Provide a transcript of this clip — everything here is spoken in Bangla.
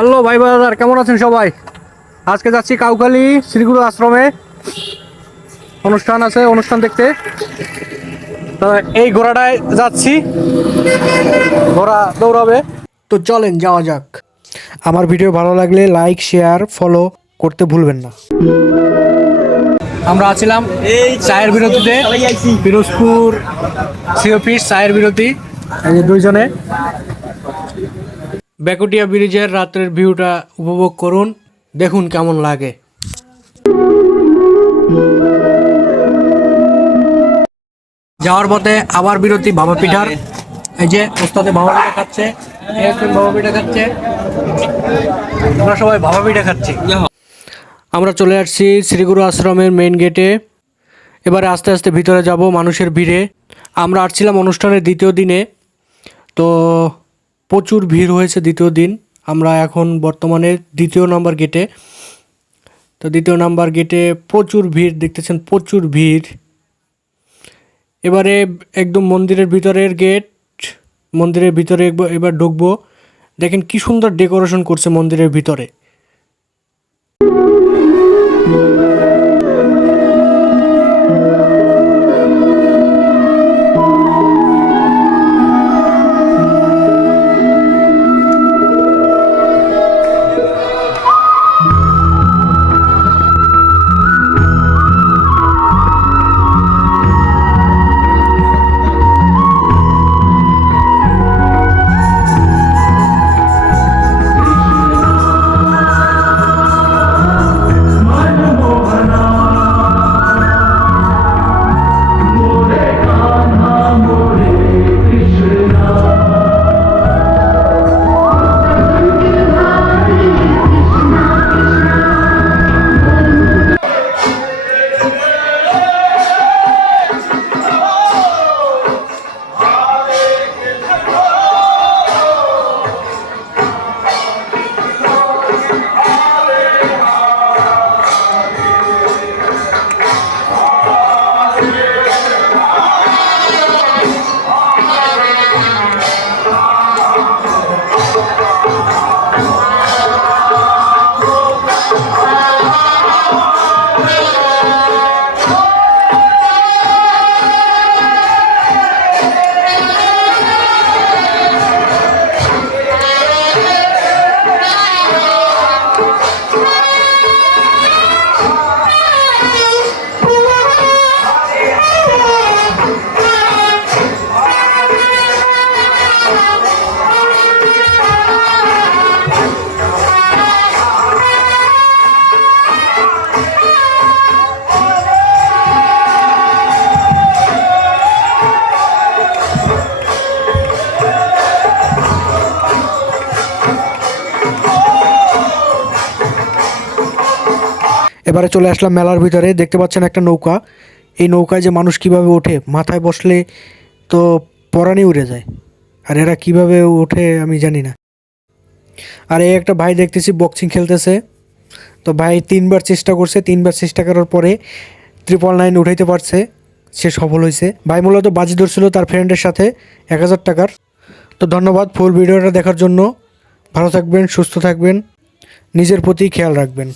হ্যালো ভাই বাজার, কেমন আছেন সবাই? আজকে যাচ্ছি কাউখালী শ্রীগুরু আশ্রমে, অনুষ্ঠান আছে, অনুষ্ঠান দেখতে। তো এই ঘোড়াটায় যাচ্ছি, ঘোড়া দৌড়াবে। তো চলেন যাওয়া যাক। আমার ভিডিও ভালো লাগলে লাইক, শেয়ার, ফলো করতে ভুলবেন না। আমরা আছিলাম চায়ের বিরতিতে, পিরোজপুর সি অফিস চায়ের বিরতি। এই যে দুইজনে বেকুটিয়া ব্রিজের রাত্রের ভিউটা উপভোগ করুন, দেখুন কেমন লাগে। যাওয়ার পথে আবার বিরতি বাবা পিঠার। এই যে ওস্তাদে বাবা পিঠা খাচ্ছে, একজন বাবা পিঠা খাচ্ছে, আমরা সবাই বাবা পিঠা খাচ্ছি। আমরা চলে আসছি শ্রীগুরু আশ্রমের মেইন গেটে। এবারে আস্তে আস্তে ভিতরে যাব মানুষের ভিড়ে। আমরা আসছিলাম অনুষ্ঠানের দ্বিতীয় দিনে, তো প্রচুর ভিড় হয়েছে দ্বিতীয় দিন। আমরা এখন বর্তমানে দ্বিতীয় নম্বর গেটে। তো দ্বিতীয় নাম্বার গেটে প্রচুর ভিড় দেখতেছেন, প্রচুর ভিড়। এবারে একদম মন্দিরের ভিতরের গেট, মন্দিরের ভিতরে এবার ঢুকবো। দেখেন কি সুন্দর ডেকোরেশন করছে মন্দিরের ভিতরে। এবারে চলে আসলাম মেলার ভিতরে। দেখতে পাচ্ছেন একটা নৌকা। এই নৌকায় যে মানুষ কিভাবে ওঠে, মাথায় বসলে তো পরাণই উড়ে যায়, আর এরা কিভাবে ওঠে আমি জানি না। আর এই একটা ভাই দেখতেছি বক্সিং খেলতেছে। তো ভাই 3বার চেষ্টা করছে, 3বার চেষ্টা করার পরে 999 উঠাইতে পারছে, সে সফল হয়েছে। ভাই মূলত বাজি ধরছিল তার ফ্রেন্ডের সাথে 1000 টাকার। তো ধন্যবাদ ফুল ভিডিওটা দেখার জন্য। ভালো থাকবেন, সুস্থ থাকবেন, নিজের প্রতি খেয়াল রাখবেন।